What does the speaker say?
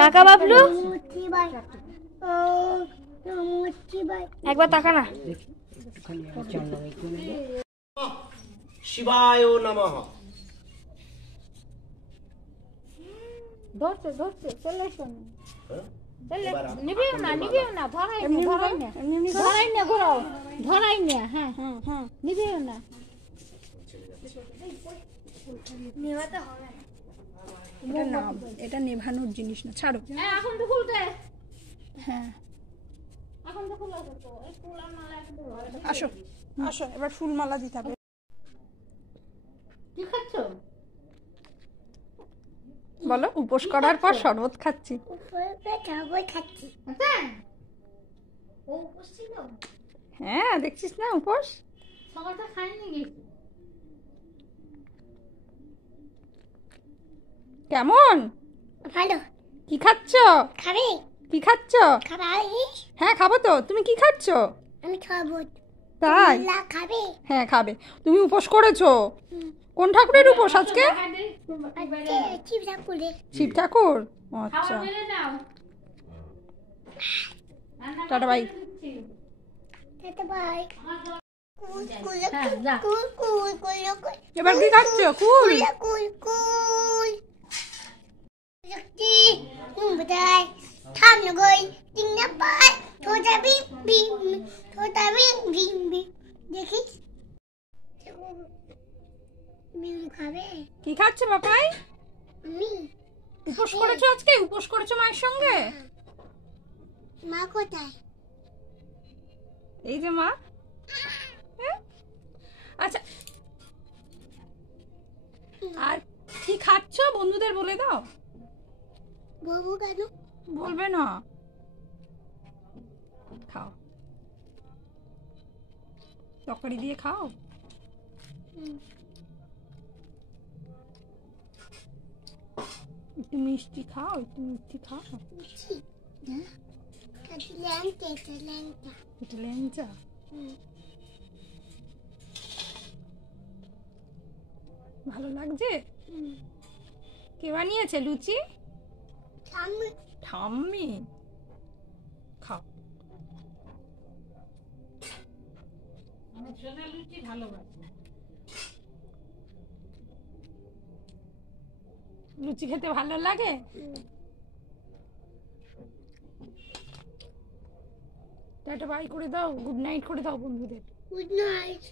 টাকা বাবলু একবার টাকা না শিবায় নমঃ ধরতে ধরতে চলে এসো এটা নেভানোর জিনিস না, ছাড়ো। এখন তো খুলতে হ্যাঁ এখন তো খুলে আসো আসো, এবার ফুল মালা দিতে হবে। কি খাচ্ছ? বলো। উপোস করার পর শরবত খাচ্ছি। হ্যাঁ দেখছিস না উপোস। সকালটা খাইনি গেছি। কেমন? ভালো। কি খাচ্ছ? খাবে? কি খাচ্ছ? হ্যাঁ খাবো তো। তুমি কি খাচ্ছ? আমি খাবো। তাই? খাবে? হ্যাঁ খাবে। তুমি উপোস করেছো? কোন ঠাকুরের উপোস আজকে? শিব ঠাকুর। আচ্ছা টাটা বাই। এবার কি খাচ্ছ? কুল। কি খাচ্ছ বাপাই? উপোস করেছো আজকে? উপোস করেছো মায়ের সঙ্গে? মা কোথায়? এই যে মা। আচ্ছা আর কি খাচ্ছ বন্ধুদের বলে দাও। বলবো কেন? বলবে না। খাও, তরকারি দিয়ে খাও। একটু মিষ্টি খাও, একটু মিষ্টি খাও। এটা ল্যাংচা। ভালো লাগছে? কে বানিয়েছে লুচি? ঠাম্মি। খাও। লুচি ভালোবাসে। লুচি খেতে ভালো লাগে? টাটা বাই করে দাও, গুড নাইট করে দাও বন্ধুদের। Good night.